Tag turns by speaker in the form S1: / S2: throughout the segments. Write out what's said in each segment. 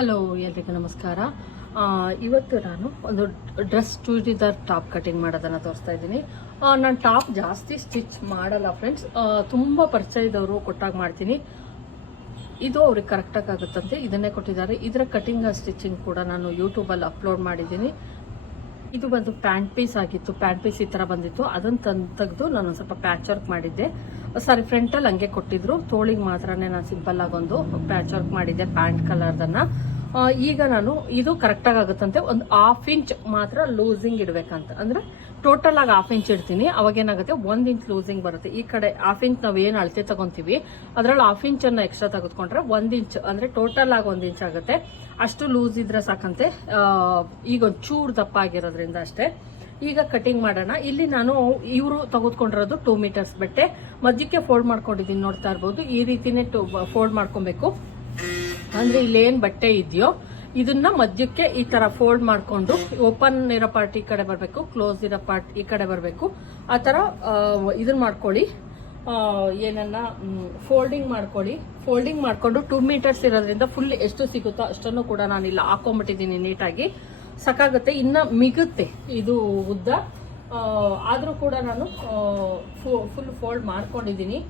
S1: Hello ಎಲ್ರಿಗೂ ನಮಸ್ಕಾರ. ಇವತ್ತು ನಾನು ಒಂದು ಡ್ರೆಸ್ ಚೂಡಿದಾರ್ ಟಾಪ್ ಕಟಿಂಗ್ ಮಾಡೋದನ್ನು ತೋರಿಸ್ತಾ ಇದ್ದೀನಿ. ನಾನು ಟಾಪ್ ಜಾಸ್ತಿ ಸ್ಟಿಚ್ ಮಾಡಲ್ಲ ಫ್ರೆಂಡ್ಸ್. ತುಂಬ ಪರಿಚಯದವರು ಕೊಟ್ಟಾಗ ಮಾಡ್ತೀನಿ. ಇದು ಅವ್ರಿಗೆ ಕರೆಕ್ಟಾಗಿ ಆಗುತ್ತಂತೆ. ಇದನ್ನೇ ಕೊಟ್ಟಿದ್ದಾರೆ. ಇದರ ಕಟಿಂಗ್ ಸ್ಟಿಚಿಂಗ್ ಕೂಡ ನಾನು ಯೂಟ್ಯೂಬಲ್ಲಿ ಅಪ್ಲೋಡ್ ಮಾಡಿದ್ದೀನಿ. ಇದು ಬಂದು ಪ್ಯಾಂಟ್ ಪೀಸ್ ಆಗಿತ್ತು. ಪ್ಯಾಂಟ್ ಪೀಸ್ ಈ ಥರ ಬಂದಿತ್ತು. ಅದನ್ನು ತಂದು ತೆಗೆದು ನಾನು ಸ್ವಲ್ಪ ಪ್ಯಾಚ್ ವರ್ಕ್ ಮಾಡಿದ್ದೆ. ಸಾರಿ ಫ್ರಂಟಲ್ಲಿ ಹಂಗೆ ಕೊಟ್ಟಿದ್ರು. ತೋಳಿಗೆ ಮಾತ್ರನೇ ನಾನು ಸಿಂಪಲ್ ಆಗೊಂದು ಪ್ಯಾಚ್ ವರ್ಕ್ ಮಾಡಿದ್ದೆ ಪ್ಯಾಂಟ್ ಕಲರ್ದನ್ನ ಈಗ ನಾನು ಇದು ಕರೆಕ್ಟಾಗಿ ಆಗುತ್ತಂತೆ. ಒಂದು ಹಾಫ್ ಇಂಚ್ ಮಾತ್ರ ಲೂಸಿಂಗ್ ಇಡಬೇಕಂತ. ಅಂದ್ರೆ ಟೋಟಲ್ ಆಗಿ ಹಾಫ್ ಇಂಚ್ ಇಡ್ತೀನಿ. ಅವಾಗ ಏನಾಗುತ್ತೆ? ಒಂದ್ ಇಂಚ್ ಲೂಸಿಂಗ್ ಬರುತ್ತೆ. ಈ ಕಡೆ ಹಾಫ್ ಇಂಚ್ ನಾವು ಏನು ಅಳತೆ ತಗೊಂತೀವಿ? ಅದ್ರಲ್ಲಿ ಹಾಫ್ ಇಂಚನ್ನು ಎಕ್ಸ್ಟ್ರಾ ತೆಗೆದುಕೊಂಡ್ರೆ ಒಂದು ಇಂಚ್ ಅಂದ್ರೆ ಟೋಟಲ್ ಆಗಿ ಒಂದ್ ಇಂಚ್ ಆಗುತ್ತೆ. ಅಷ್ಟು ಲೂಸ್ ಇದ್ರೆ ಸಾಕಂತೆ. ಈಗ ಒಂದು ಚೂರು ದಪ್ಪ ಆಗಿರೋದ್ರಿಂದ ಅಷ್ಟೇ. ಈಗ ಕಟಿಂಗ್ ಮಾಡೋಣ. ಇಲ್ಲಿ ನಾನು ಇವರು ತೆಗೆದುಕೊಂಡಿರೋದು ಟೂ ಮೀಟರ್ಸ್ ಬಟ್ಟೆ. ಮಧ್ಯಕ್ಕೆ ಫೋಲ್ಡ್ ಮಾಡ್ಕೊಂಡಿದ್ದೀನಿ ನೋಡ್ತಾ ಇರ್ಬೋದು. ಈ ರೀತಿನೇ ಫೋಲ್ಡ್ ಮಾಡ್ಕೊಬೇಕು. ಅಂದ್ರೆ ಇಲ್ಲೇನ್ ಬಟ್ಟೆ ಇದೆಯೋ, ಇದನ್ನ ಮಧ್ಯಕ್ಕೆ ಈ ತರ ಫೋಲ್ಡ್ ಮಾಡ್ಕೊಂಡು ಓಪನ್ ಇರೋ ಪಾರ್ಟ್ ಈ ಕಡೆ ಬರಬೇಕು, ಕ್ಲೋಸ್ ಇರೋ ಪಾರ್ಟ್ ಈ ಕಡೆ ಬರಬೇಕು. ಆ ತರ ಇದನ್ ಇದನ್ನ ಮಾಡ್ಕೊಳ್ಳಿ ಏನನ್ನ ಫೋಲ್ಡಿಂಗ್ ಮಾಡ್ಕೊಳ್ಳಿ. ಫೋಲ್ಡಿಂಗ್ ಮಾಡ್ಕೊಂಡು ಟೂ ಮೀಟರ್ಸ್ ಇರೋದ್ರಿಂದ ಫುಲ್ ಎಷ್ಟು ಸಿಗುತ್ತೋ ಅಷ್ಟನ್ನು ಕೂಡ ನಾನು ಇಲ್ಲಿ ಹಾಕೊಂಡ್ಬಿಟ್ಟಿದ್ದೀನಿ ನೀಟಾಗಿ. ಸಾಕಾಗುತ್ತೆ, ಇನ್ನ ಮಿಗುತ್ತೆ ಇದು ಉದ್ದ. ಆದರೂ ಕೂಡ ನಾನು ಫುಲ್ ಫೋಲ್ಡ್ ಮಾಡ್ಕೊಂಡಿದ್ದೀನಿ.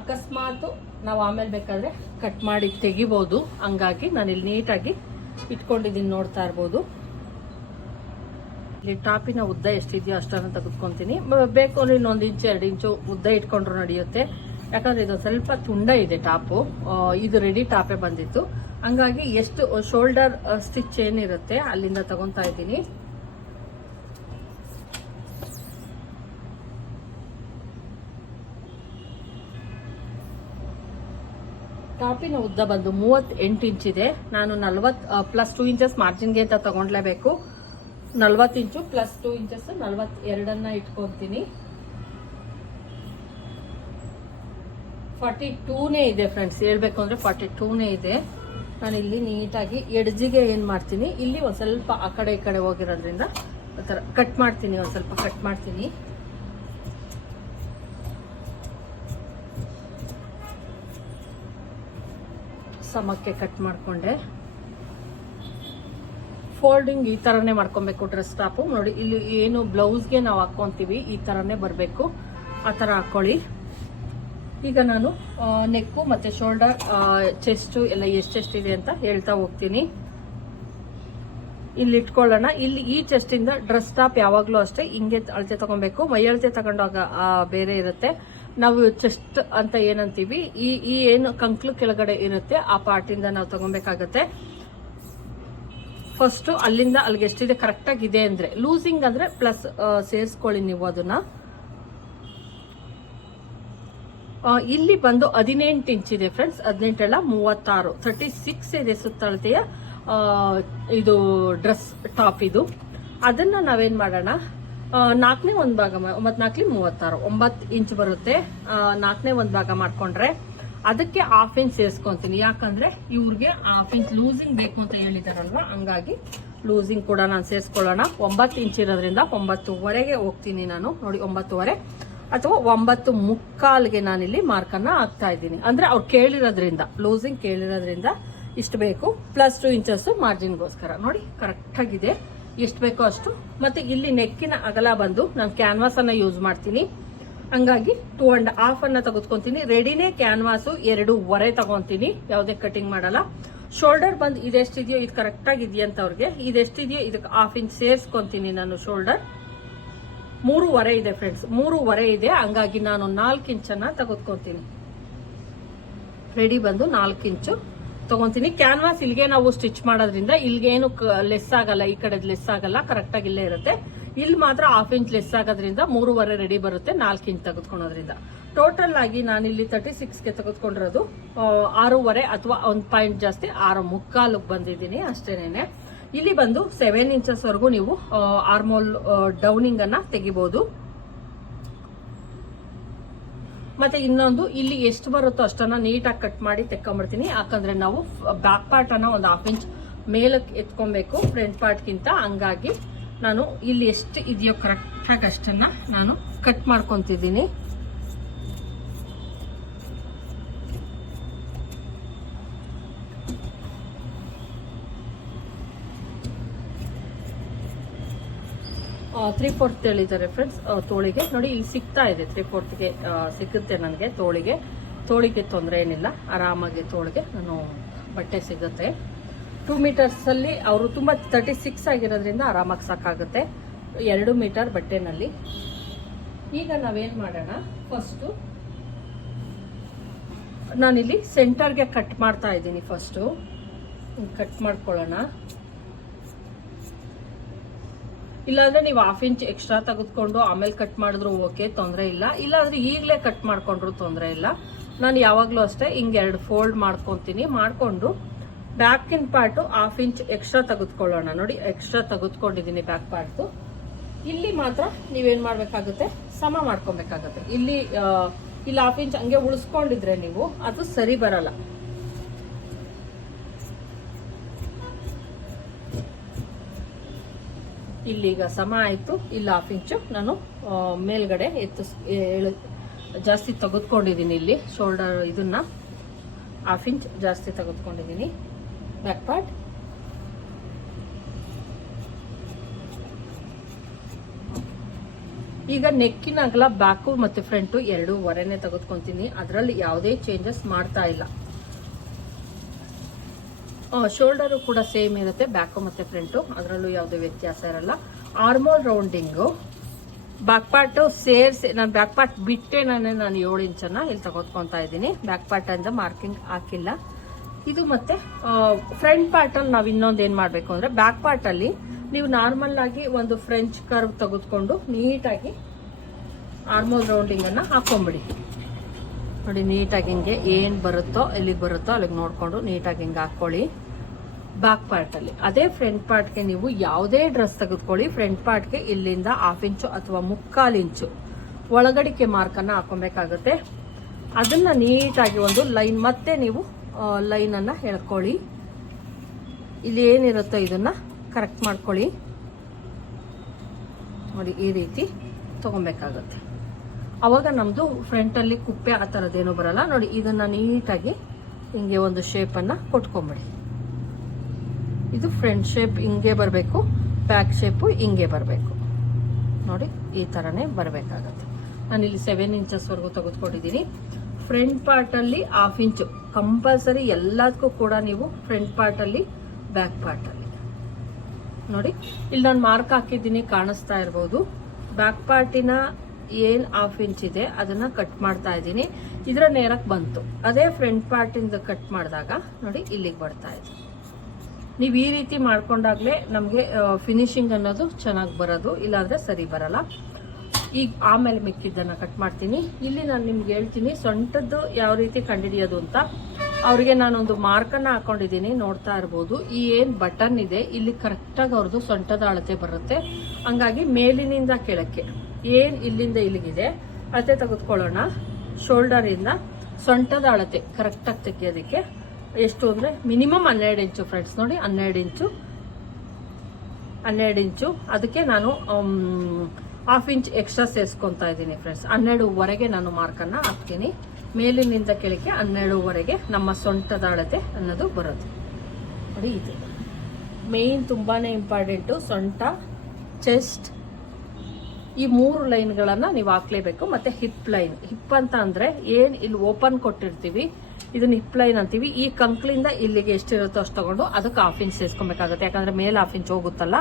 S1: ಅಕಸ್ಮಾತ್ ನಾವು ಆಮೇಲೆ ಬೇಕಾದ್ರೆ ಕಟ್ ಮಾಡಿ ತೆಗಿಬೋದು. ಹಂಗಾಗಿ ನಾನು ಇಲ್ಲಿ ನೀಟಾಗಿ ಇಟ್ಕೊಂಡಿದ್ದೀನಿ ನೋಡ್ತಾ ಇರ್ಬೋದು. ಇಲ್ಲಿ ಟಾಪಿನ ಉದ್ದ ಎಷ್ಟಿದೆಯೋ ಅಷ್ಟನ್ನು ತೆಗೆದುಕೊಂತೀನಿ. ಬೇಕು ಅಂದ್ರೆ ಇನ್ನೊಂದು ಇಂಚು, ಎರಡು ಇಂಚು ಉದ್ದ ಇಟ್ಕೊಂಡ್ರು ನಡೆಯುತ್ತೆ. ಯಾಕಂದ್ರೆ ಇದು ಸ್ವಲ್ಪ ತುಂಡ ಇದೆ ಟಾಪು. ಇದು ರೆಡಿ ಟಾಪೇ ಬಂದಿತ್ತು. ಹಂಗಾಗಿ ಎಷ್ಟು ಶೋಲ್ಡರ್ ಸ್ಟಿಚ್ ಏನಿರುತ್ತೆ ಅಲ್ಲಿಂದ ತಗೊತಾ ಇದ್ದೀನಿ. ಟಾಪಿನ ಉದ್ದ ಬಂದು ಮೂವತ್ತೆಂಟು ಇಂಚ್ ಇದೆ. ನಾನು ನಲ್ವತ್ ಪ್ಲಸ್ ಟೂ ಇಂಚಸ್ ಮಾರ್ಜಿನ್ಗೆ ಅಂತ ತಗೊಂಡ್ಲೇಬೇಕು. ನಲ್ವತ್ತು ಇಂಚು ಪ್ಲಸ್ ಟೂ ಇಂಚಸ್ ನಲ್ವತ್ತೆರಡನ್ನ ಇಟ್ಕೊಂತೀನಿ. ಫಾರ್ಟಿ ಟೂನೇ ಇದೆ ಫ್ರೆಂಡ್ಸ್ ಹೇಳ್ಬೇಕು ಅಂದ್ರೆ ಫಾರ್ಟಿ ಟೂನೇ ಇದೆ. ನಾನು ಇಲ್ಲಿ ನೀಟಾಗಿ ಎಡ್ಜಿಗೆ ಏನು ಮಾಡ್ತೀನಿ, ಇಲ್ಲಿ ಒಂದು ಸ್ವಲ್ಪ ಆ ಕಡೆ ಈ ಕಡೆ ಹೋಗಿರೋದ್ರಿಂದ ಒಂಥರ ಕಟ್ ಮಾಡ್ತೀನಿ, ಒಂದು ಸ್ವಲ್ಪ ಕಟ್ ಮಾಡ್ತೀನಿ. ಸಮಕ್ಕೆ ಕಟ್ ಮಾಡ್ಕೊಂಡೆ ಫೋಲ್ಡಿಂಗ್ ಈ ಥರನೇ ಮಾಡ್ಕೊಬೇಕು ಡ್ರೆಸ್ ಟಾಪು ನೋಡಿ, ಇಲ್ಲಿ ಏನು ಬ್ಲೌಸ್ಗೆ ನಾವು ಹಾಕ್ಕೊತೀವಿ ಈ ಥರನೇ ಬರಬೇಕು. ಆ ತರ ಹಾಕೊಳ್ಳಿ. ಈಗ ನಾನು ನೆಕ್ಕು ಮತ್ತೆ ಶೋಲ್ಡರ್ ಚೆಸ್ಟು ಎಲ್ಲ ಎಷ್ಟೆಷ್ಟಿದೆ ಅಂತ ಹೇಳ್ತಾ ಹೋಗ್ತೀನಿ. ಇಲ್ಲಿ ಇಟ್ಕೊಳ್ಳೋಣ. ಇಲ್ಲಿ ಈ ಚೆಸ್ಟಿಂದ ಡ್ರೆಸ್ ಟಾಪ್ ಯಾವಾಗಲೂ ಅಷ್ಟೇ. ಹಿಂಗೆ ಅಳತೆ ತಗೊಬೇಕು. ಮೈ ಅಳತೆ ತಗೊಂಡಾಗ ಬೇರೆ ಇರುತ್ತೆ. ನಾವು ಚೆಸ್ಟ್ ಅಂತ ಏನಂತೀವಿ, ಈ ಈ ಏನು ಕಂಕ್ಲು ಕೆಳಗಡೆ ಇರುತ್ತೆ, ಆ ಪಾರ್ಟ್ ಇಂದ ನಾವು ತಗೊಬೇಕಾಗತ್ತೆ. ಫಸ್ಟ್ ಅಲ್ಲಿಂದ ಅಲ್ಲಿಗೆ ಎಷ್ಟಿದೆ ಕರೆಕ್ಟಾಗಿ ಆಗಿದೆ ಅಂದ್ರೆ ಲೂಸಿಂಗ್ ಅಂದ್ರೆ ಪ್ಲಸ್ ಸೇರಿಸ್ಕೊಳ್ಳಿ ನೀವು ಅದನ್ನ. ಇಲ್ಲಿ ಬಂದು ಹದಿನೆಂಟು ಇಂಚ್ ಇದೆ ಫ್ರೆಂಡ್ಸ್ ಹದಿನೆಂಟಲ್ಲ ಮೂವತ್ತಾರು ತರ್ಟಿ ಸಿಕ್ಸ್ ಇದೆ ಸುತ್ತಳತೆಯ ಇದು ಡ್ರೆಸ್ ಟಾಪ್ ಇದು. ಅದನ್ನ ನಾವೇನು ಮಾಡೋಣ ನಾಲ್ಕನೇ ಒಂದ್ ಭಾಗ ಒಂಬತ್ ನಾಲ್ಕಲಿ ಮೂವತ್ತಾರು, ಒಂಬತ್ತು ಇಂಚ್ ಬರುತ್ತೆ. ನಾಲ್ಕನೇ ಒಂದ್ ಭಾಗ ಮಾಡ್ಕೊಂಡ್ರೆ ಅದಕ್ಕೆ ಹಾಫ್ ಇಂಚ್ ಸೇರಿಸ್ಕೊಂತೀನಿ. ಯಾಕಂದ್ರೆ ಇವ್ರಿಗೆ ಹಾಫ್ ಇಂಚ್ ಲೂಸಿಂಗ್ ಬೇಕು ಅಂತ ಹೇಳಿದಾರಲ್ವ? ಹಂಗಾಗಿ ಲೂಸಿಂಗ್ ಕೂಡ ನಾನು ಸೇರಿಸ್ಕೊಳ್ಳೋಣ. ಒಂಬತ್ತು ಇಂಚ್ ಇರೋದ್ರಿಂದ ಒಂಬತ್ತುವರೆಗೆ ಹೋಗ್ತೀನಿ ನಾನು. ನೋಡಿ, ಒಂಬತ್ತುವರೆ ಅಥವಾ ಒಂಬತ್ತು ಮುಕ್ಕಾಲ್ಗೆ ನಾನಿಲ್ಲಿ ಮಾರ್ಕನ್ನ ಹಾಕ್ತಾ ಇದ್ದೀನಿ. ಅಂದ್ರೆ ಅವ್ರು ಕೇಳಿರೋದ್ರಿಂದ ಲೂಸಿಂಗ್ ಕೇಳಿರೋದ್ರಿಂದ ಇಷ್ಟು ಬೇಕು. ಪ್ಲಸ್ ಟೂ ಇಂಚಸ್ ಮಾರ್ಜಿನ್ಗೋಸ್ಕರ ನೋಡಿ ಕರೆಕ್ಟ್ ಆಗಿದೆ. ಎಷ್ಟು ಬೇಕೋ ಅಷ್ಟು. ಮತ್ತೆ ಇಲ್ಲಿ ನೆಕ್ಕಿನ ಅಗಲ ಬಂದು ನಾನು ಕ್ಯಾನ್ವಾಸ್ ಅನ್ನ ಯೂಸ್ ಮಾಡ್ತೀನಿ. ಹಂಗಾಗಿ ಟೂ ಅಂಡ್ ಹಾಫ್ ಅನ್ನ ತೆಗೆದುಕೊಂತೀನಿ. ರೆಡಿನೇ ಕ್ಯಾನ್ವಾಸು ಎರಡೂವರೆ ತಗೊಂತೀನಿ. ಯಾವುದೇ ಕಟಿಂಗ್ ಮಾಡಲ್ಲ. ಶೋಲ್ಡರ್ ಬಂದು ಇದೆಷ್ಟಿದೆಯೋ, ಇದು ಕರೆಕ್ಟ್ ಆಗಿದೆಯಂತ ಅವ್ರಿಗೆ. ಇದೆಷ್ಟಿದೆಯೋ, ಇದಕ್ಕೆ ಹಾಫ್ ಇಂಚ್ ಸೇರಿಸ್ಕೊಂತೀನಿ ನಾನು ಶೋಲ್ಡರ್ ಮೂರುವರೆ ಇದೆ ಫ್ರೆಂಡ್ಸ್ ಮೂರುವರೆ ಇದೆ. ಹಂಗಾಗಿ ನಾನು ನಾಲ್ಕು ಇಂಚನ್ನ ತೆಗೆದುಕೊಂತೀನಿ. ರೆಡಿ ಬಂದು ನಾಲ್ಕು ಇಂಚು ತಗೊಂತೀನಿ. ಕ್ಯಾನ್ವಾಸ್ ಇಲ್ಲಿಗೆ ನಾವು ಸ್ಟಿಚ್ ಮಾಡೋದ್ರಿಂದ ಇಲ್ಲಿಗೇನು ಲೆಸ್ ಆಗಲ್ಲ, ಈ ಕಡೆ ಲೆಸ್ ಆಗಲ್ಲ ಕರೆಕ್ಟ್ ಆಗಿ ಇಲ್ಲೇ ಇರುತ್ತೆ. ಇಲ್ಲಿ ಮಾತ್ರ ಹಾಫ್ ಇಂಚ್ ಲೆಸ್ ಆಗೋದ್ರಿಂದ ಮೂರುವರೆ ರೆಡಿ ಬರುತ್ತೆ ನಾಲ್ಕು ಇಂಚ್ ತೆಗೆದುಕೊಳೋದ್ರಿಂದ ಟೋಟಲ್ ಆಗಿ ನಾನು ಇಲ್ಲಿ ತರ್ಟಿ ಸಿಕ್ಸ್ಗೆ ತೆಗೆದುಕೊಂಡಿರೋದು ಆರೂವರೆ ಅಥವಾ ಒಂದು ಪಾಯಿಂಟ್ ಜಾಸ್ತಿ, ಆರು ಮುಕ್ಕಾಲು ಬಂದಿದ್ದೀನಿ ಅಷ್ಟೇನೆ ಇಲ್ಲಿ ಬಂದು ಸೆವೆನ್ ಇಂಚಸ್ ವರೆಗೂ ನೀವು ಆರ್ಮೋಲ್ ಡೌನಿಂಗ್ ತೆಗಿಬೋದು. ಮತ್ತೆ ಇನ್ನೊಂದು, ಇಲ್ಲಿ ಎಷ್ಟು ಬರುತ್ತೋ ಅಷ್ಟನ್ನ ನೀಟಾಗಿ ಕಟ್ ಮಾಡಿ ತೆಕ್ಕೊಂಡ್ಬಿಡ್ತೀನಿ ಯಾಕಂದ್ರೆ ನಾವು ಬ್ಯಾಕ್ ಪಾರ್ಟ್ ಅನ್ನ ಒಂದು ಹಾಫ್ ಇಂಚ್ ಮೇಲಕ್ಕೆ ಎತ್ಕೊಬೇಕು ಫ್ರಂಟ್ ಪಾರ್ಟ್ಗಿಂತ ಹಂಗಾಗಿ ನಾನು ಇಲ್ಲಿ ಎಷ್ಟು ಇದೆಯೋ ಕರೆಕ್ಟಾಗಿ ಅಷ್ಟನ್ನ ನಾನು ಕಟ್ ಮಾಡ್ಕೊಂತಿದ್ದೀನಿ. ತ್ರೀ ಫೋರ್ತ್ ಹೇಳಿದ್ದಾರೆ ಫ್ರೆಂಡ್ಸ್ ತೋಳಿಗೆ. ನೋಡಿ, ಇಲ್ಲಿ ಸಿಗ್ತಾ ಇದೆ. ತ್ರೀ ಫೋರ್ತ್ಗೆ ಸಿಗುತ್ತೆ ನನಗೆ ತೋಳಿಗೆ. ತೋಳಿಗೆ ತೊಂದರೆ ಏನಿಲ್ಲ. ಆರಾಮಾಗಿ ತೋಳಿಗೆ ನಾನು ಬಟ್ಟೆ ಸಿಗುತ್ತೆ. ಟೂ ಮೀಟರ್ಸಲ್ಲಿ ಅವರು ತುಂಬ ತರ್ಟಿ ಸಿಕ್ಸ್ ಆಗಿರೋದ್ರಿಂದ ಆರಾಮಾಗಿ ಸಾಕಾಗುತ್ತೆ. ಎರಡು ಮೀಟರ್ ಬಟ್ಟೆನಲ್ಲಿ. ಈಗ ನಾವೇನು ಮಾಡೋಣ? ಫಸ್ಟು ನಾನಿಲ್ಲಿ ಸೆಂಟರ್ಗೆ ಕಟ್ ಮಾಡ್ತಾ ಇದ್ದೀನಿ ಫಸ್ಟು ಕಟ್ ಮಾಡ್ಕೊಳ್ಳೋಣ. ಇಲ್ಲಾಂದ್ರೆ ನೀವು ಹಾಫ್ ಇಂಚ್ ಎಕ್ಸ್ಟ್ರಾ ತೆಗೆದುಕೊಂಡು ಆಮೇಲೆ ಕಟ್ ಮಾಡಿದ್ರು ಓಕೆ ತೊಂದರೆ ಇಲ್ಲ. ಇಲ್ಲಾಂದ್ರೆ ಈಗಲೇ ಕಟ್ ಮಾಡ್ಕೊಂಡ್ರು ತೊಂದರೆ ಇಲ್ಲ. ನಾನು ಯಾವಾಗಲೂ ಅಷ್ಟೇ ಹಿಂಗೆ ಎರಡು ಫೋಲ್ಡ್ ಮಾಡ್ಕೊತೀನಿ. ಮಾಡಿಕೊಂಡು ಬ್ಯಾಕಿನ ಪಾರ್ಟು ಹಾಫ್ ಇಂಚ್ ಎಕ್ಸ್ಟ್ರಾ ತೆಗೆದುಕೊಳ್ಳೋಣ. ನೋಡಿ ಎಕ್ಸ್ಟ್ರಾ ತೆಗೆದುಕೊಂಡಿದ್ದೀನಿ ಬ್ಯಾಕ್ ಪಾರ್ಟು ಇಲ್ಲಿ ಮಾತ್ರ ನೀವೇನು ಮಾಡಬೇಕಾಗುತ್ತೆ? ಸಮ ಮಾಡ್ಕೊಬೇಕಾಗುತ್ತೆ. ಇಲ್ಲಿ ಇಲ್ಲಿ ಹಾಫ್ ಇಂಚ್ ಹಂಗೆ ಉಳಿಸ್ಕೊಂಡಿದ್ರೆ ನೀವು ಅದು ಸರಿ ಬರಲ್ಲ. ಇಲ್ಲೀಗ ಸಮ ಆಯಿತು. ಇಲ್ಲಿ ಹಾಫ್ ಇಂಚು ನಾನು ಮೇಲ್ಗಡೆ ಎತ್ತು ಜಾಸ್ತಿ ತೆಗೆದುಕೊಂಡಿದ್ದೀನಿ ಇಲ್ಲಿ. ಶೋಲ್ಡರ್ ಇದನ್ನ ಹಾಫ್ ಇಂಚ್ ಜಾಸ್ತಿ ತೆಗೆದುಕೊಂಡಿದ್ದೀನಿ. ಬ್ಯಾಕ್ ಪಾರ್ಟ್ ಈಗ ನೆಕ್ಕಿನ ಅಗಲ, ಬ್ಯಾಕು ಮತ್ತೆ ಫ್ರಂಟು ಎರಡೂವರೆನೆ ತೆಗೆದುಕೊಂತೀನಿ. ಅದರಲ್ಲಿ ಯಾವುದೇ ಚೇಂಜಸ್ ಮಾಡ್ತಾ ಇಲ್ಲ. ಶೋಲ್ಡರು ಕೂಡ ಸೇಮ್ ಇರುತ್ತೆ, ಬ್ಯಾಕು ಮತ್ತೆ ಫ್ರಂಟು. ಅದರಲ್ಲೂ ಯಾವುದೇ ವ್ಯತ್ಯಾಸ ಇರಲ್ಲ. ಆರ್ಮೋಲ್ ರೌಂಡಿಂಗು ಬ್ಯಾಕ್ ಪಾರ್ಟ್ ಸೇರಿಸಿ, ನಾನು ಬ್ಯಾಕ್ ಪಾರ್ಟ್ ಬಿಟ್ಟೆ ನಾನು ನಾನು ಏಳು ಇಂಚನ್ನು ಇಲ್ಲಿ ತೆಗೆದುಕೊಂತಾ ಇದ್ದೀನಿ. ಬ್ಯಾಕ್ ಪಾರ್ಟ್ ಅಂತ ಮಾರ್ಕಿಂಗ್ ಹಾಕಿಲ್ಲ. ಇದು ಮತ್ತೆ ಫ್ರಂಟ್ ಪಾರ್ಟ್ ಅಲ್ಲಿ ನಾವು ಇನ್ನೊಂದು ಏನು ಮಾಡಬೇಕು ಅಂದ್ರೆ ಬ್ಯಾಕ್ ಪಾರ್ಟ್ ಅಲ್ಲಿ ನೀವು ನಾರ್ಮಲ್ ಆಗಿ ಒಂದು ಫ್ರೆಂಚ್ ಕರ್ವ್ ತೆಗೆದುಕೊಂಡು ನೀಟಾಗಿ ಆರ್ಮೋಲ್ ರೌಂಡಿಂಗನ್ನು ಹಾಕೊಂಬಿಡಿ. ನೋಡಿ, ನೀಟಾಗಿ ಹಿಂಗೆ ಏನ್ ಬರುತ್ತೋ ಎಲ್ಲಿಗೆ ಬರುತ್ತೋ ಅಲ್ಲಿಗೆ ನೋಡ್ಕೊಂಡು ನೀಟಾಗಿ ಹಿಂಗೆ ಹಾಕೊಳ್ಳಿ. ಬ್ಯಾಕ್ ಪಾರ್ಟ್ ಅಲ್ಲಿ. ಅದೇ ಫ್ರಂಟ್ ಪಾರ್ಟ್ಗೆ ನೀವು ಯಾವುದೇ ಡ್ರೆಸ್ ತೆಗೆದುಕೊಳ್ಳಿ ಫ್ರಂಟ್ ಪಾರ್ಟ್ಗೆ ಇಲ್ಲಿಂದ ಹಾಫ್ ಇಂಚು ಅಥವಾ ಮುಕ್ಕಾಲು ಇಂಚು ಒಳಗಡಿಕೆ ಮಾರ್ಕನ್ನು ಹಾಕೊಬೇಕಾಗುತ್ತೆ ಅದನ್ನ ನೀಟಾಗಿ ಒಂದು ಲೈನ್ ಮತ್ತೆ ನೀವು ಲೈನ್ ಅನ್ನ ಹೇಳ್ಕೊಳ್ಳಿ ಇಲ್ಲಿ ಏನಿರುತ್ತೋ ಇದನ್ನ ಕರೆಕ್ಟ್ ಮಾಡ್ಕೊಳ್ಳಿ. ನೋಡಿ, ಈ ರೀತಿ ತಗೊಬೇಕಾಗತ್ತೆ. ಅವಾಗ ನಮ್ದು ಫ್ರಂಟ್ ಅಲ್ಲಿ ಕುಪ್ಪೆ ಆ ಥರದ್ದೇನು ಬರಲ್ಲ. ನೋಡಿ, ಇದನ್ನ ನೀಟಾಗಿ ಹಿಂಗೆ ಒಂದು ಶೇಪನ್ನು ಕೊಟ್ಕೊಂಬಿಡಿ. ಇದು ಫ್ರಂಟ್ ಶೇಪ್ ಹಿಂಗೆ ಬರಬೇಕು, ಬ್ಯಾಕ್ ಶೇಪು ಹಿಂಗೆ ಬರಬೇಕು. ನೋಡಿ, ಈ ಥರನೇ ಬರಬೇಕಾಗತ್ತೆ. ನಾನು ಇಲ್ಲಿ ಸೆವೆನ್ ಇಂಚಸ್ವರೆಗೂ ತೆಗೆದುಕೊಂಡಿದ್ದೀನಿ. ಫ್ರಂಟ್ ಪಾರ್ಟಲ್ಲಿ ಹಾಫ್ ಇಂಚು ಕಂಪಲ್ಸರಿ ಎಲ್ಲದಕ್ಕೂ ಕೂಡ ನೀವು ಫ್ರಂಟ್ ಪಾರ್ಟಲ್ಲಿ ಬ್ಯಾಕ್ ಪಾರ್ಟಲ್ಲಿ ನೋಡಿ, ಇಲ್ಲಿ ನಾನು ಮಾರ್ಕ್ ಹಾಕಿದ್ದೀನಿ, ಕಾಣಿಸ್ತಾ ಇರ್ಬೋದು. ಬ್ಯಾಕ್ ಪಾರ್ಟಿನ ಏನು ಹಾಫ್ ಇಂಚ್ ಇದೆ, ಅದನ್ನು ಕಟ್ ಮಾಡ್ತಾ ಇದ್ದೀನಿ. ಇದರ ನೇರಕ್ಕೆ ಬಂತು. ಅದೇ ಫ್ರಂಟ್ ಪಾರ್ಟಿಂದ ಕಟ್ ಮಾಡಿದಾಗ, ನೋಡಿ, ಇಲ್ಲಿಗೆ ಬರ್ತಾ ಇದೆ. ನೀವು ಈ ರೀತಿ ಮಾಡ್ಕೊಂಡಾಗ್ಲೇ ನಮಗೆ ಫಿನಿಶಿಂಗ್ ಅನ್ನೋದು ಚೆನ್ನಾಗಿ ಬರೋದು, ಇಲ್ಲಾಂದ್ರೆ ಸರಿ ಬರಲ್ಲ. ಈಗ ಆಮೇಲೆ ಮಿಕ್ಕಿದ್ದನ್ನು ಕಟ್ ಮಾಡ್ತೀನಿ. ಇಲ್ಲಿ ನಾನು ನಿಮ್ಗೆ ಹೇಳ್ತೀನಿ, ಸೊಂಟದ್ದು ಯಾವ ರೀತಿ ಕಂಡಿಡಿಯೋದು ಅಂತ. ಅವ್ರಿಗೆ ನಾನೊಂದು ಮಾರ್ಕನ್ನ ಹಾಕೊಂಡಿದ್ದೀನಿ, ನೋಡ್ತಾ ಇರ್ಬೋದು. ಈ ಏನು ಬಟನ್ ಇದೆ, ಇಲ್ಲಿ ಕರೆಕ್ಟಾಗಿ ಅವ್ರದ್ದು ಸೊಂಟದ ಅಳತೆ ಬರುತ್ತೆ. ಹಂಗಾಗಿ ಮೇಲಿನಿಂದ ಕೆಳಕ್ಕೆ, ಏನ್ ಇಲ್ಲಿಂದ ಇಲ್ಲಿಗಿದೆ, ಅಳತೆ ತೆಗೆದುಕೊಳ್ಳೋಣ. ಶೋಲ್ಡರ್ ಇಂದ ಸೊಂಟದ ಅಳತೆ ಕರೆಕ್ಟಾಗಿ ತೆಗಿಯೋದಕ್ಕೆ. ಎಷ್ಟು ಅಂದರೆ ಮಿನಿಮಮ್ ಹನ್ನೆರಡು ಇಂಚು ಫ್ರೆಂಡ್ಸ್ ನೋಡಿ ಹನ್ನೆರಡು ಇಂಚು. ಹನ್ನೆರಡು ಇಂಚು. ಅದಕ್ಕೆ ನಾನು ಹಾಫ್ ಇಂಚ್ ಎಕ್ಸ್ಟ್ರಾ ಸೇರಿಸ್ಕೊತಾ ಇದ್ದೀನಿ ಫ್ರೆಂಡ್ಸ್ ಹನ್ನೆರಡುವರೆಗೆ ನಾನು ಮಾರ್ಕನ್ನು ಹಾಕ್ತೀನಿ. ಮೇಲಿನಿಂದ ಕೆಳಕ್ಕೆ ಹನ್ನೆರಡುವರೆಗೆ ನಮ್ಮ ಸೊಂಟದ ಅಳತೆ ಅನ್ನೋದು ಬರೋದು. ನೋಡಿ ಇದು. ಮೇಯ್ನ್ ತುಂಬಾ ಇಂಪಾರ್ಟೆಂಟು ಸೊಂಟ ಚೆಸ್ಟ್ ಈ ಮೂರು ಲೈನ್ಗಳನ್ನು ನೀವು ಹಾಕ್ಲೇಬೇಕು. ಮತ್ತು ಹಿಪ್ ಲೈನ್ ಹಿಪ್ ಅಂತ ಅಂದರೆ ಏನು ಇಲ್ಲಿ ಓಪನ್ ಕೊಟ್ಟಿರ್ತೀವಿ ಇದನ್ನ ಹಿಪ್ ಲೈನ್ ಅಂತೀವಿ. ಈ ಕಂಕ್ಲಿಂದ ಇಲ್ಲಿಗೆ ಎಷ್ಟಿರುತ್ತೋ ಅಷ್ಟು ತಗೊಂಡು ಅದಕ್ಕೆ ಹಾಫ್ ಇಂಚ್ ಸೇರಿಸ್ಕೊಬೇಕಾಗುತ್ತೆ. ಯಾಕಂದ್ರೆ ಮೇಲೆ ಹಾಫ್ ಇಂಚ್ ಹೋಗುತ್ತಲ್ಲ?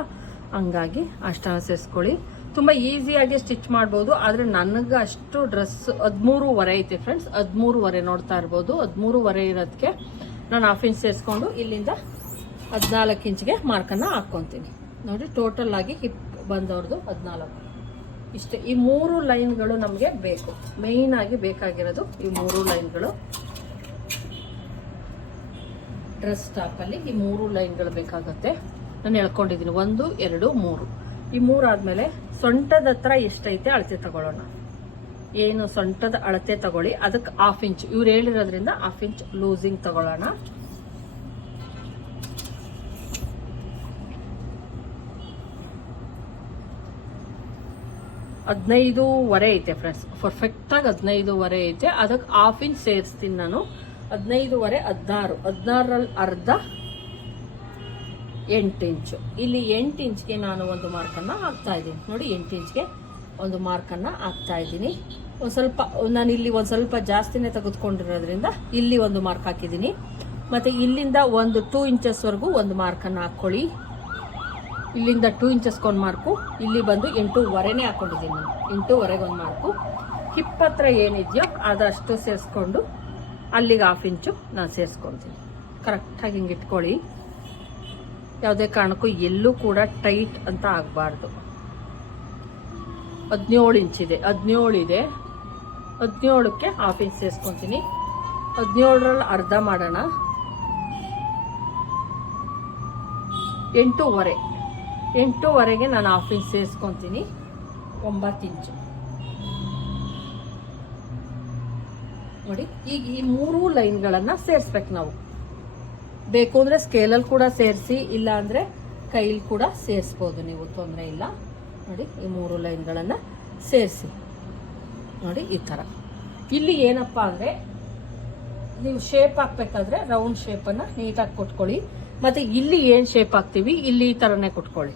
S1: ಹಂಗಾಗಿ ಅಷ್ಟನ್ನು ಸೇರಿಸ್ಕೊಳ್ಳಿ. ತುಂಬಾ ಈಸಿಯಾಗಿ ಸ್ಟಿಚ್ ಮಾಡ್ಬೋದು. ಆದರೆ ನನಗೆ ಅಷ್ಟು ಡ್ರೆಸ್ ಹದಿಮೂರುವರೆ ಐತೆ ಫ್ರೆಂಡ್ಸ್ ಹದಿಮೂರುವರೆ ನೋಡ್ತಾ ಇರ್ಬೋದು. ಹದಿಮೂರುವರೆ ಇರೋದಕ್ಕೆ ನಾನು ಹಾಫ್ ಇಂಚ್ ಸೇರಿಸ್ಕೊಂಡು ಇಲ್ಲಿಂದ ಹದಿನಾಲ್ಕು ಇಂಚ್ಗೆ ಮಾರ್ಕನ್ನ ಹಾಕ್ಕೊತೀನಿ. ನೋಡಿ ಟೋಟಲ್ ಆಗಿ ಹಿಪ್ ಬಂದವ್ರದ್ದು ಹದಿನಾಲ್ಕು. ಇಷ್ಟೇ. ಈ ಮೂರು ಲೈನ್ಗಳು ನಮಗೆ ಬೇಕು. ಮೇಯ್ನಾಗಿ ಬೇಕಾಗಿರೋದು ಈ ಮೂರು ಲೈನ್ಗಳು ಡ್ರೆಸ್ ಟಾಪಲ್ಲಿ ಈ ಮೂರು ಲೈನ್ಗಳು ಬೇಕಾಗುತ್ತೆ. ನಾನು ಹೇಳ್ಕೊಂಡಿದ್ದೀನಿ ಒಂದು, ಎರಡು, ಮೂರು. ಈ ಮೂರು ಆದ್ಮೇಲೆ ಸೊಂಟದ ಹತ್ರ ಎಷ್ಟೈತೆ ಅಳತೆ ತಗೊಳ್ಳೋಣ. ಏನು ಸೊಂಟದ ಅಳತೆ ತಗೊಳ್ಳಿ. ಅದಕ್ಕೆ ಹಾಫ್ ಇಂಚ್ ಇವ್ರು ಹೇಳಿರೋದ್ರಿಂದ ಹಾಫ್ ಇಂಚ್ ಲೂಸಿಂಗ್ ತಗೊಳ್ಳೋಣ. ಹದಿನೈದೂವರೆ ಐತೆ ಫ್ರೆಂಡ್ಸ್ ಪರ್ಫೆಕ್ಟ್ ಆಗಿ ಹದಿನೈದೂವರೆ ಐತೆ. ಅದಕ್ಕೆ ಹಾಫ್ ಇಂಚ್ ಸೇರಿಸ್ತೀನಿ ನಾನು. ಹದಿನೈದುವರೆ, ಹದಿನಾರು. ಹದಿನಾರರಲ್ಲಿ ಅರ್ಧ, ಎಂಟು ಇಂಚು. ಇಲ್ಲಿ ಎಂಟು ಇಂಚ್ಗೆ ನಾನು ಒಂದು ಮಾರ್ಕನ್ನು ಹಾಕ್ತಾ ಇದ್ದೀನಿ. ನೋಡಿ, ಎಂಟು ಇಂಚ್ಗೆ ಒಂದು ಮಾರ್ಕನ್ನು ಹಾಕ್ತಾ ಇದ್ದೀನಿ. ಒಂದು ಸ್ವಲ್ಪ, ನಾನು ಇಲ್ಲಿ ಒಂದು ಸ್ವಲ್ಪ ಜಾಸ್ತಿನೇ ತೆಗೆದುಕೊಂಡಿರೋದ್ರಿಂದ ಇಲ್ಲಿ ಒಂದು ಮಾರ್ಕ್ ಹಾಕಿದ್ದೀನಿ. ಮತ್ತು ಇಲ್ಲಿಂದ ಒಂದು ಟೂ ಇಂಚಸ್ವರೆಗೂ ಒಂದು ಮಾರ್ಕನ್ನು ಹಾಕ್ಕೊಳ್ಳಿ. ಇಲ್ಲಿಂದ ಟೂ ಇಂಚಸ್ಗೆ ಒಂದು ಮಾರ್ಕು, ಇಲ್ಲಿ ಬಂದು ಎಂಟೂವರೆನೇ ಹಾಕ್ಕೊಂಡಿದ್ದೀನಿ ನಾನು. ಎಂಟೂವರೆಗೆ ಒಂದು ಮಾರ್ಕು. ಹಿಪ್ಪತ್ರ ಏನಿದೆಯೋ ಅದಷ್ಟು ಸೇರಿಸ್ಕೊಂಡು ಅಲ್ಲಿಗೆ ಹಾಫ್ ಇಂಚು ನಾನು ಸೇರಿಸ್ಕೊತೀನಿ. ಕರೆಕ್ಟಾಗಿ ಹಿಂಗೆ ಇಟ್ಕೊಳ್ಳಿ. ಯಾವುದೇ ಕಾರಣಕ್ಕೂ ಎಲ್ಲೂ ಕೂಡ ಟೈಟ್ ಅಂತ ಆಗಬಾರ್ದು. ಹದಿನೇಳು ಇಂಚಿದೆ ಹದಿನೇಳು ಇದೆ. ಹದಿನೇಳಕ್ಕೆ ಹಾಫ್ ಇಂಚ್ ಸೇರಿಸ್ಕೊತೀನಿ. ಹದಿನೇಳರಲ್ಲಿ ಅರ್ಧ ಮಾಡೋಣ. ಎಂಟೂವರೆ. ಎಂಟೂವರೆಗೆ ನಾನು ಹಾಫ್ ಇಂಚ್ ಸೇರಿಸ್ಕೊತೀನಿ. ಒಂಬತ್ತು ಇಂಚು ನೋಡಿ, ಈಗ ಈ ಮೂರು ಲೈನ್ಗಳನ್ನು ಸೇರಿಸ್ಬೇಕು ನಾವು. ಬೇಕು ಅಂದರೆ ಸ್ಕೇಲಲ್ಲಿ ಕೂಡ ಸೇರಿಸಿ, ಇಲ್ಲ ಅಂದರೆ ಕೈಲಿ ಕೂಡ ಸೇರಿಸ್ಬೋದು ನೀವು, ತೊಂದರೆ ಇಲ್ಲ. ನೋಡಿ, ಈ ಮೂರು ಲೈನ್ಗಳನ್ನು ಸೇರಿಸಿ. ನೋಡಿ, ಈ ಥರ ಇಲ್ಲಿ ಏನಪ್ಪ ಅಂದರೆ, ನೀವು ಶೇಪ್ ಹಾಕ್ಬೇಕಾದ್ರೆ ರೌಂಡ್ ಶೇಪನ್ನು ನೀಟಾಗಿ ಕೊಟ್ಕೊಳ್ಳಿ. ಮತ್ತು ಇಲ್ಲಿ ಏನು ಶೇಪ್ ಹಾಕ್ತೀವಿ, ಇಲ್ಲಿ ಈ ಥರನೇ ಕೊಟ್ಕೊಳ್ಳಿ.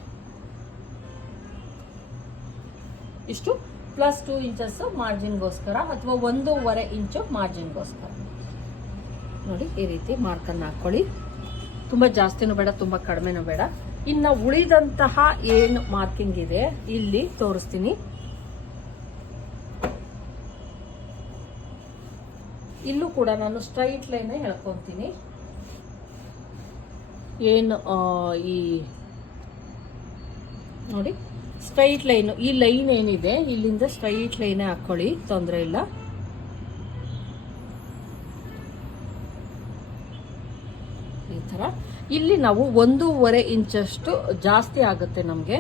S1: ಇಷ್ಟು. ಪ್ಲಸ್ ಟೂ ಇಂಚಸ್ ಮಾರ್ಜಿನ್ಗೋಸ್ಕರ ಅಥವಾ ಒಂದೂವರೆ ಇಂಚು ಮಾರ್ಜಿನ್ಗೋಸ್ಕರ ನೋಡಿ, ಈ ರೀತಿ ಮಾರ್ಕನ್ನು ಹಾಕ್ಕೊಳ್ಳಿ ತುಂಬ ಜಾಸ್ತಿನೂ ಬೇಡ, ತುಂಬ ಕಡಿಮೆನೂ ಬೇಡ. ಇನ್ನು ಉಳಿದಂತಹ ಏನು ಮಾರ್ಕಿಂಗ್ ಇದೆ, ಇಲ್ಲಿ ತೋರಿಸ್ತೀನಿ. ಇಲ್ಲೂ ಕೂಡ ನಾನು ಸ್ಟ್ರೈಟ್ ಲೈನ್ ಹೇಳ್ಕೊತೀನಿ. ಏನು ಈ, ನೋಡಿ ಸ್ಟ್ರೈಟ್ ಲೈನ್ ಈ ಲೈನ್ ಏನಿದೆ, ಇಲ್ಲಿಂದ ಸ್ಟ್ರೈಟ್ ಲೈನೇ ಹಾಕೊಳ್ಳಿ, ತೊಂದರೆ ಇಲ್ಲ. ಈ ಥರ. ಇಲ್ಲಿ ನಾವು ಒಂದೂವರೆ ಇಂಚಷ್ಟು ಜಾಸ್ತಿ ಆಗುತ್ತೆ ನಮಗೆ.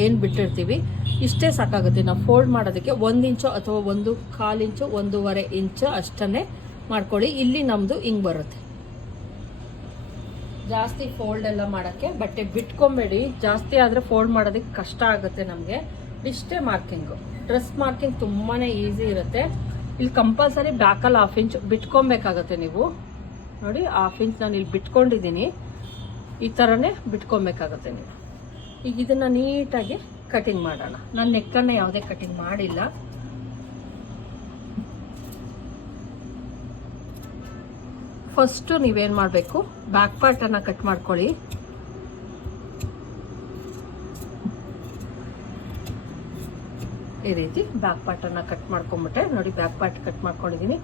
S1: ಏನು ಬಿಟ್ಟಿರ್ತೀವಿ, ಇಷ್ಟೇ ಸಾಕಾಗುತ್ತೆ. ನಾವು ಫೋಲ್ಡ್ ಮಾಡೋದಕ್ಕೆ ಒಂದು ಇಂಚು ಅಥವಾ ಒಂದು ಕಾಲು ಇಂಚು, ಒಂದೂವರೆ ಇಂಚು ಅಷ್ಟನ್ನೇ ಮಾಡ್ಕೊಳ್ಳಿ. ಇಲ್ಲಿ ನಮ್ಮದು ಹಿಂಗೆ ಬರುತ್ತೆ. ಜಾಸ್ತಿ ಫೋಲ್ಡ್ ಎಲ್ಲ ಮಾಡೋಕ್ಕೆ, ಬಟ್ಟೆ ಬಿಟ್ಕೊಂಬೇಡಿ. ಜಾಸ್ತಿ ಆದರೆ ಫೋಲ್ಡ್ ಮಾಡೋದಕ್ಕೆ ಕಷ್ಟ ಆಗುತ್ತೆ ನಮಗೆ. ಇಷ್ಟೇ ಮಾರ್ಕಿಂಗು ಡ್ರೆಸ್ ಮಾರ್ಕಿಂಗ್ ತುಂಬಾ ಈಸಿ ಇರುತ್ತೆ. ಇಲ್ಲಿ ಕಂಪಲ್ಸರಿ ಬ್ಯಾಕಲ್ಲಿ ಹಾಫ್ ಇಂಚ್ ಬಿಟ್ಕೊಬೇಕಾಗತ್ತೆ ನೀವು. ನೋಡಿ ಹಾಫ್ ಇಂಚ್ ನಾನು ಇಲ್ಲಿ ಬಿಟ್ಕೊಂಡಿದ್ದೀನಿ. ಈ ಥರನೇ ಬಿಟ್ಕೊಬೇಕಾಗತ್ತೆ ನೀವು. ಈಗ ಇದನ್ನು ನೀಟಾಗಿ ಕಟಿಂಗ್ ಮಾಡೋಣ. ನಾನು ನೆಕ್ಕನ್ನು ಯಾವುದೇ ಕಟಿಂಗ್ ಮಾಡಿಲ್ಲ. ಫಸ್ಟು ನೀವೇನು ಮಾಡಬೇಕು? ಬ್ಯಾಕ್ ಪಾರ್ಟನ್ನು ಕಟ್ ಮಾಡ್ಕೊಳ್ಳಿ. ಈ ರೀತಿ ಬ್ಯಾಕ್ ಪಾರ್ಟನ್ನು ಕಟ್ ಮಾಡ್ಕೊಂಬಿಟ್ಟೆ. ನೋಡಿ ಬ್ಯಾಕ್ ಪಾರ್ಟ್ ಕಟ್ ಮಾಡ್ಕೊಂಡಿದ್ದೀನಿ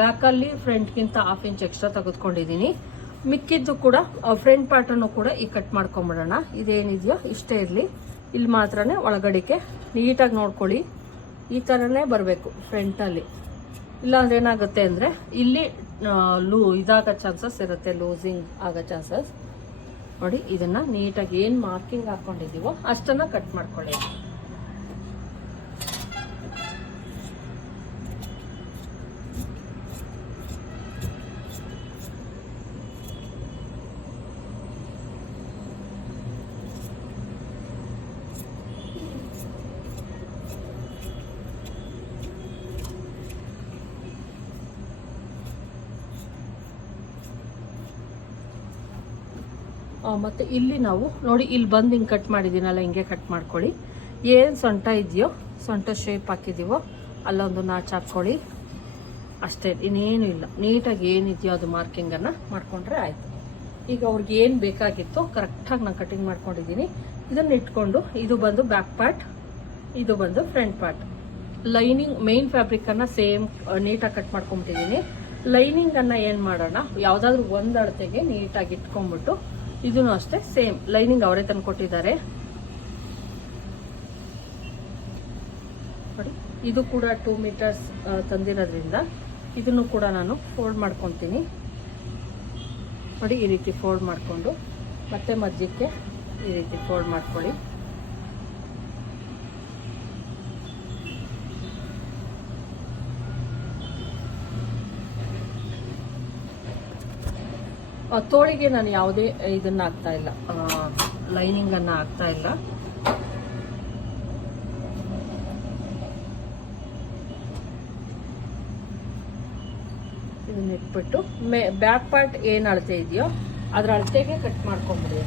S1: ಬ್ಯಾಕಲ್ಲಿ ಫ್ರಂಟ್ಗಿಂತ ಹಾಫ್ ಇಂಚ್ ಎಕ್ಸ್ಟ್ರಾ ತೆಗೆದುಕೊಂಡಿದ್ದೀನಿ ಮಿಕ್ಕಿದ್ದು ಕೂಡ ಫ್ರಂಟ್ ಪಾರ್ಟನ್ನು ಕೂಡ ಈ ಕಟ್ ಮಾಡ್ಕೊಂಬಿಡೋಣ. ಇದೇನಿದೆಯೋ, ಇಷ್ಟೇ ಇರಲಿ. ಇಲ್ಲಿ ಮಾತ್ರನೇ ಒಳಗಡೆಗೆ ನೀಟಾಗಿ ನೋಡ್ಕೊಳ್ಳಿ. ಈ ಥರನೇ ಬರಬೇಕು ಫ್ರಂಟಲ್ಲಿ ಇಲ್ಲಾಂದ್ರೆ ಏನಾಗುತ್ತೆ ಅಂದರೆ, ಇಲ್ಲಿ ಲೂ ಇದಾಗೋ ಚಾನ್ಸಸ್ ಇರುತ್ತೆ, ಲೂಸಿಂಗ್ ಆಗೋ ಚಾನ್ಸಸ್. ನೋಡಿ, ಇದನ್ನ ನೀಟಾಗಿ ಏನು ಮಾರ್ಕಿಂಗ್ ಹಾಕ್ಕೊಂಡಿದ್ದೀವೋ ಅಷ್ಟನ್ನ ಕಟ್ ಮಾಡ್ಕೊಳ್ಳಿ. ಮತ್ತೆ ಇಲ್ಲಿ ನಾವು, ನೋಡಿ ಇಲ್ಲಿ ಬಂದು ಹಿಂಗೆ ಕಟ್ ಮಾಡಿದ್ದೀನಲ್ಲ, ಹಿಂಗೆ ಕಟ್ ಮಾಡ್ಕೊಳ್ಳಿ. ಏನು ಸೊಂಟ ಇದೆಯೋ, ಸೊಂಟ ಶೇಪ್ ಹಾಕಿದ್ದೀವೋ ಅಲ್ಲೊಂದು ನಾಚ್ ಹಾಕ್ಕೊಳ್ಳಿ. ಅಷ್ಟೇ, ಇನ್ನೇನು ಇಲ್ಲ. ನೀಟಾಗಿ ಏನಿದೆಯೋ ಅದು ಮಾರ್ಕಿಂಗನ್ನು ಮಾಡ್ಕೊಂಡ್ರೆ ಆಯಿತು. ಈಗ ಅವ್ರಿಗೆ ಏನು ಬೇಕಾಗಿತ್ತು ಕರೆಕ್ಟಾಗಿ ನಾನು ಕಟಿಂಗ್ ಮಾಡ್ಕೊಂಡಿದ್ದೀನಿ. ಇದನ್ನು ಇಟ್ಕೊಂಡು, ಇದು ಬಂದು ಬ್ಯಾಕ್ ಪಾರ್ಟ್ ಇದು ಬಂದು ಫ್ರಂಟ್ ಪಾರ್ಟ್ ಲೈನಿಂಗ್ ಮೇನ್ ಫ್ಯಾಬ್ರಿಕನ್ನು ಸೇಮ್ ನೀಟಾಗಿ ಕಟ್ ಮಾಡ್ಕೊಂಬಿಟ್ಟಿದ್ದೀನಿ. ಲೈನಿಂಗನ್ನು ಏನು ಮಾಡೋಣ, ಯಾವುದಾದ್ರೂ ಒಂದು ಅಳತೆಗೆ ನೀಟಾಗಿ ಇಟ್ಕೊಂಡ್ಬಿಟ್ಟು ಇದೂ ಅಷ್ಟೇ, ಸೇಮ್, ಲೈನಿಂಗ್ ಅವರೇ ತಂದು ಕೊಟ್ಟಿದ್ದಾರೆ. ನೋಡಿ, ಇದು ಕೂಡ ಟೂ ಮೀಟರ್ಸ್ ತಂದಿರೋದ್ರಿಂದ ಇದನ್ನು ಕೂಡ ನಾನು ಫೋಲ್ಡ್ ಮಾಡ್ಕೊತೀನಿ. ನೋಡಿ, ಈ ರೀತಿ ಫೋಲ್ಡ್ ಮಾಡಿಕೊಂಡು, ಮತ್ತೆ ಮಧ್ಯಕ್ಕೆ ಈ ರೀತಿ ಫೋಲ್ಡ್ ಮಾಡ್ಕೊಳ್ಳಿ. ತೋಳಿಗೆ ನಾನು ಯಾವುದೇ ಇದನ್ನ ಹಾಕ್ತಾ ಇಲ್ಲ. ಲೈನಿಂಗ್ ಅನ್ನ ಹಾಕ್ತಾ ಇಲ್ಲ. ಇದನ್ನ ಇಟ್ಬಿಟ್ಟು ಮೇ ಬ್ಯಾಕ್ ಪಾರ್ಟ್ ಏನ್ ಅಳತೆ ಇದೆಯೋ ಅದ್ರ ಅಳತೆಗೆ ಕಟ್ ಮಾಡ್ಕೊಂಬಿಡಿ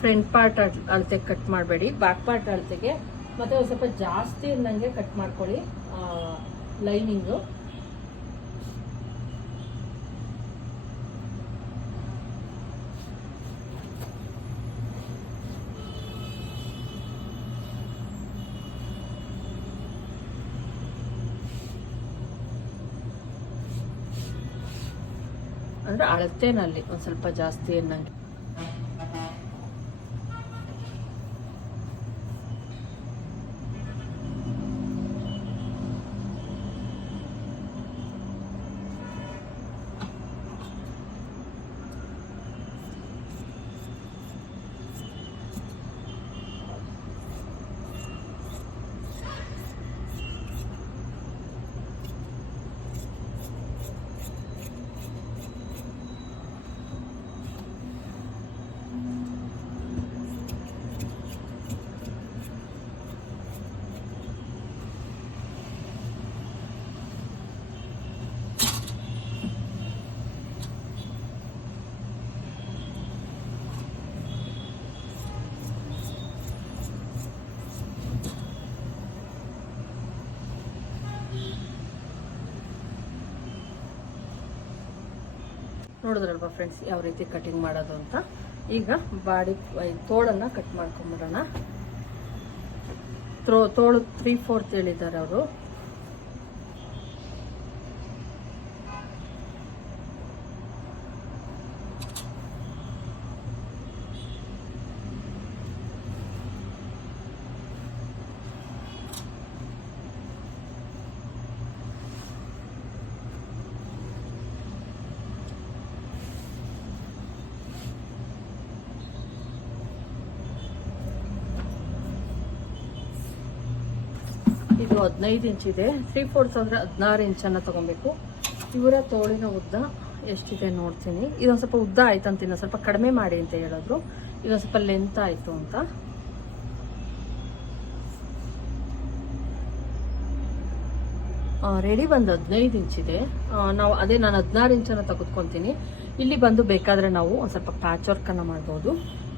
S1: ಫ್ರಂಟ್ ಪಾರ್ಟ್ ಅಳತೆಗೆ ಕಟ್ ಮಾಡಬೇಡಿ. ಬ್ಯಾಕ್ ಪಾರ್ಟ್ ಅಳತೆಗೆ ಮತ್ತೆ ಸ್ವಲ್ಪ ಜಾಸ್ತಿ ಇದ್ದಂಗೆ ಕಟ್ ಮಾಡ್ಕೊಳ್ಳಿ. ಲೈನಿಂಗು ಅಂದ್ರೆ ಅಳತೆನಲ್ಲಿ ಒಂದು ಸ್ವಲ್ಪ ಜಾಸ್ತಿ ನಂಗೆ ನೋಡಿದ್ರಲ್ವಾ ಫ್ರೆಂಡ್ಸ್ ಯಾವ ರೀತಿ ಕಟಿಂಗ್ ಮಾಡೋದು ಅಂತ? ಈಗ ಬಾಡಿ ತೋಳನ್ನ ಕಟ್ ಮಾಡ್ಕೊಂಬಿಡೋಣ ತೋಳು ತ್ರೀ ಫೋರ್ತ್ ಹೇಳಿದ್ದಾರೆ ಅವರು. ಇದು ಹದಿನೈದು ಇಂಚ್ ಇದೆ. ತ್ರೀ ಫೋರ್ಸ್ ಅಂದರೆ ಹದಿನಾರು ಇಂಚನ್ನು ತಗೊಬೇಕು. ಇವರ ತೋಳಿನ ಉದ್ದ ಎಷ್ಟಿದೆ ನೋಡ್ತೀನಿ. ಇದೊಂದು ಸ್ವಲ್ಪ ಉದ್ದ ಆಯ್ತು ಅಂತೀನಿ ಸ್ವಲ್ಪ ಕಡಿಮೆ ಮಾಡಿ ಅಂತ ಹೇಳಿದ್ರು. ಇದೊಂದು ಸ್ವಲ್ಪ ಲೆಂತ್ ಆಯಿತು ಅಂತ. ರೆಡಿ ಬಂದು ಹದಿನೈದು ಇಂಚಿದೆ ನಾವು ಅದೇ ನಾನು ಹದಿನಾರು ಇಂಚನ್ನು ತೆಗೆದುಕೊತೀನಿ. ಇಲ್ಲಿ ಬಂದು ಬೇಕಾದರೆ ನಾವು ಒಂದು ಸ್ವಲ್ಪ ಪ್ಯಾಚ್ ವರ್ಕನ್ನು ಮಾಡ್ಬೋದು.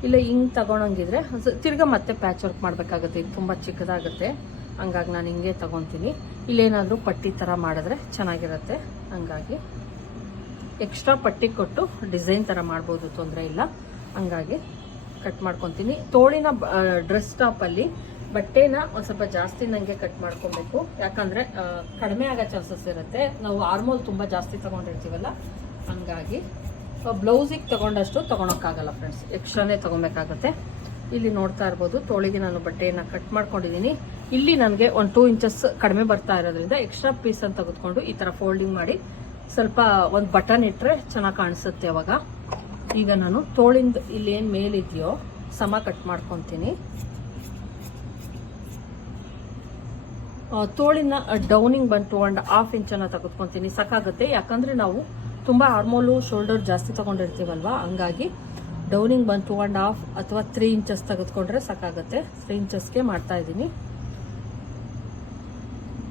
S1: ಇಲ್ಲ ಹಿಂಗೆ ತಗೊಳಂಗಿದ್ರೆ ತಿರ್ಗಾ ಮತ್ತೆ ಪ್ಯಾಚ್ ವರ್ಕ್ ಮಾಡಬೇಕಾಗುತ್ತೆ. ಇದು ತುಂಬ ಚಿಕ್ಕದಾಗುತ್ತೆ. ಹಂಗಾಗಿ ನಾನು ಹಿಂಗೆ ತಗೊತೀನಿ. ಇಲ್ಲೇನಾದರೂ ಪಟ್ಟಿ ಥರ ಮಾಡಿದ್ರೆ ಚೆನ್ನಾಗಿರುತ್ತೆ. ಹಂಗಾಗಿ ಎಕ್ಸ್ಟ್ರಾ ಪಟ್ಟಿ ಕೊಟ್ಟು ಡಿಸೈನ್ ಥರ ಮಾಡ್ಬೋದು, ತೊಂದರೆ ಇಲ್ಲ. ಹಂಗಾಗಿ ಕಟ್ ಮಾಡ್ಕೊತೀನಿ. ತೋಳಿನ ಡ್ರೆಸ್ ಟಾಪಲ್ಲಿ ಬಟ್ಟೆನ ಒಂದು ಸ್ವಲ್ಪ ಜಾಸ್ತಿ ನನಗೆ ಕಟ್ ಮಾಡ್ಕೊಬೇಕು. ಯಾಕಂದರೆ ಕಡಿಮೆ ಆಗೋ ಚಾನ್ಸಸ್ ಇರುತ್ತೆ. ನಾವು ಆರ್ಮೋಲ್ ತುಂಬ ಜಾಸ್ತಿ ತೊಗೊಂಡಿರ್ತೀವಲ್ಲ, ಹಂಗಾಗಿ ಬ್ಲೌಸಿಗೆ ತೊಗೊಂಡಷ್ಟು ತೊಗೊಳಕ್ಕಾಗಲ್ಲ ಫ್ರೆಂಡ್ಸ್ ಎಕ್ಸ್ಟ್ರಾನೇ ತೊಗೊಬೇಕಾಗತ್ತೆ. ಇಲ್ಲಿ ನೋಡ್ತಾ ಇರ್ಬೋದು. ತೋಳಿಗೆ ನಾನು ಬಟ್ಟೆಯನ್ನು ಕಟ್ ಮಾಡ್ಕೊಂಡಿದ್ದೀನಿ ಇಲ್ಲಿ ನನಗೆ ಒಂದು ಟೂ ಇಂಚಸ್ ಕಡಿಮೆ ಬರ್ತಾ ಇರೋದ್ರಿಂದ ಎಕ್ಸ್ಟ್ರಾ ಪೀಸನ್ನು ತೆಗೆದುಕೊಂಡು ಈ ಥರ ಫೋಲ್ಡಿಂಗ್ ಮಾಡಿ ಸ್ವಲ್ಪ ಒಂದು ಬಟನ್ ಇಟ್ಟರೆ ಚೆನ್ನಾಗಿ ಕಾಣಿಸುತ್ತೆ ಅವಾಗ. ಈಗ ನಾನು ತೋಳಿಂದ ಇಲ್ಲಿ ಏನು ಮೇಲಿದೆಯೋ ಸಮ ಕಟ್ ಮಾಡ್ಕೊತೀನಿ. ತೋಳಿನ ಡೌನಿಂಗ್ ಟೂ ಆ್ಯಂಡ್ ಹಾಫ್ ಇಂಚನ್ನು ತೆಗೆದುಕೊತೀನಿ. ಸಾಕಾಗುತ್ತೆ ಯಾಕಂದರೆ ನಾವು ತುಂಬ ಆರ್ಮೋಲು ಶೋಲ್ಡರ್ ಜಾಸ್ತಿ ತೊಗೊಂಡಿರ್ತೀವಲ್ವ? ಹಂಗಾಗಿ ಡೌನಿಂಗ್ ಬಂದು ಟೂ ಆ್ಯಂಡ್ ಹಾಫ್ ಅಥವಾ ತ್ರೀ ಇಂಚಸ್ ತೆಗೆದುಕೊಂಡ್ರೆ ಸಾಕಾಗುತ್ತೆ. ತ್ರೀ ಇಂಚಸ್ಗೆ ಮಾಡ್ತಾ ಇದ್ದೀನಿ.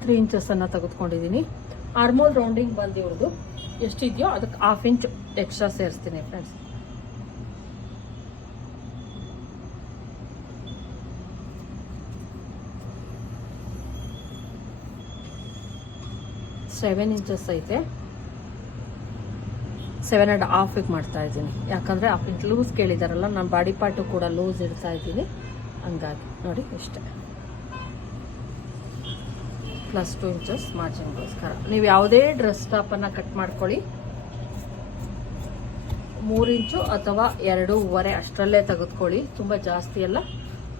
S1: ತ್ರೀ ಇಂಚಸ್ಸನ್ನು ತೆಗೆದುಕೊಂಡಿದ್ದೀನಿ. ಆರ್ಮೋಲ್ ರೌಂಡಿಂಗ್ ಬಂದು ಇವ್ರದ್ದು ಎಷ್ಟಿದೆಯೋ ಅದಕ್ಕೆ ಹಾಫ್ ಇಂಚ್ ಎಕ್ಸ್ಟ್ರಾ ಸೇರಿಸ್ತೀನಿ ಫ್ರೆಂಡ್ಸ್ ಸೆವೆನ್ ಇಂಚಸ್ ಐತೆ. ಸೆವೆನ್ ಆ್ಯಂಡ್ ಹಾಫಿಗೆ ಮಾಡ್ತಾ ಇದ್ದೀನಿ. ಯಾಕಂದರೆ ಹಾಫ್ ಲೂಸ್ ಕೇಳಿದಾರಲ್ಲ, ನಾನು ಬಾಡಿ ಪಾರ್ಟು ಕೂಡ ಲೂಸ್ ಇಡ್ತಾ ಇದ್ದೀನಿ. ಹಂಗಾಗಿ ನೋಡಿ ಇಷ್ಟೇ. ಪ್ಲಸ್ ಟು ಇಂಚಸ್ ಮಾರ್ಜಿನ್ಗೋಸ್ಕರ ನೀವು ಯಾವುದೇ ಡ್ರೆಸ್ ಟಾಪನ್ನು ಕಟ್ ಮಾಡ್ಕೊಳ್ಳಿ. ಮೂರು ಇಂಚು ಅಥವಾ ಎರಡೂವರೆ ಅಷ್ಟರಲ್ಲೇ ತೆಗೆದುಕೊಳ್ಳಿ. ತುಂಬ ಜಾಸ್ತಿ ಎಲ್ಲ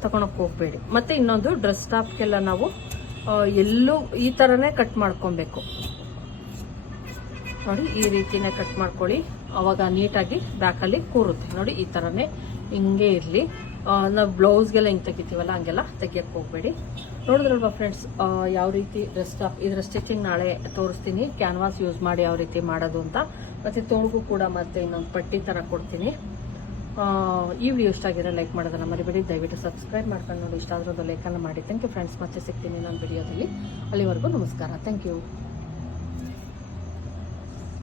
S1: ತಗೊಳಕ್ಕೆ ಹೋಗಬೇಡಿ. ಮತ್ತು ಇನ್ನೊಂದು ಡ್ರೆಸ್ ಟಾಪ್ಗೆಲ್ಲ ನಾವು ಎಲ್ಲೂ ಈ ಥರನೇ ಕಟ್ ಮಾಡ್ಕೊಬೇಕು. ನೋಡಿ ಈ ರೀತಿನೇ ಕಟ್ ಮಾಡ್ಕೊಳ್ಳಿ. ಅವಾಗ ನೀಟಾಗಿ ಬ್ಯಾಕಲ್ಲಿ ಕೂರುತ್ತೆ. ನೋಡಿ ಈ ಥರನೇ ಹಿಂಗೆ ಇರಲಿ. ನಾವು ಬ್ಲೌಸ್ಗೆಲ್ಲ ಹಿಂಗೆ ತೆಗಿತೀವಲ್ಲ, ಹಂಗೆಲ್ಲ ತೆಗಿಯೋಕ್ಕೆ ಹೋಗಬೇಡಿ. ನೋಡಿದ್ರಲ್ವಾ ಫ್ರೆಂಡ್ಸ್ ಯಾವ ರೀತಿ ಡ್ರೆಸ್ ಸ್ಟಾಪ್ ಇದರ ಸ್ಟಿಚಿಂಗ್ ನಾಳೆ ತೋರಿಸ್ತೀನಿ. ಕ್ಯಾನ್ವಾಸ್ ಯೂಸ್ ಮಾಡಿ ಯಾವ ರೀತಿ ಮಾಡೋದು ಅಂತ. ಮತ್ತು ತೋಳಿಗೂ ಕೂಡ ಮತ್ತೆ ಇನ್ನೊಂದು ಪಟ್ಟಿ ಥರ ಕೊಡ್ತೀನಿ. ಈ ವಿಡಿಯೋ ಇಷ್ಟ ಆಗಿರೋ ಲೈಕ್ ಮಾಡೋದನ್ನ ಮರಿಬೇಡಿ. ದಯವಿಟ್ಟು ಸಬ್ಸ್ಕ್ರೈಬ್ ಮಾಡ್ಕೊಂಡು ನೋಡಿ. ಇಷ್ಟ ಆದರೂ ಲೈಕನ್ನು ಮಾಡಿ. ಥ್ಯಾಂಕ್ ಯು ಫ್ರೆಂಡ್ಸ್ ಮತ್ತೆ ಸಿಗ್ತೀನಿ ನನ್ನ ವಿಡಿಯೋದಲ್ಲಿ ಅಲ್ಲಿವರೆಗೂ ನಮಸ್ಕಾರ. Thank you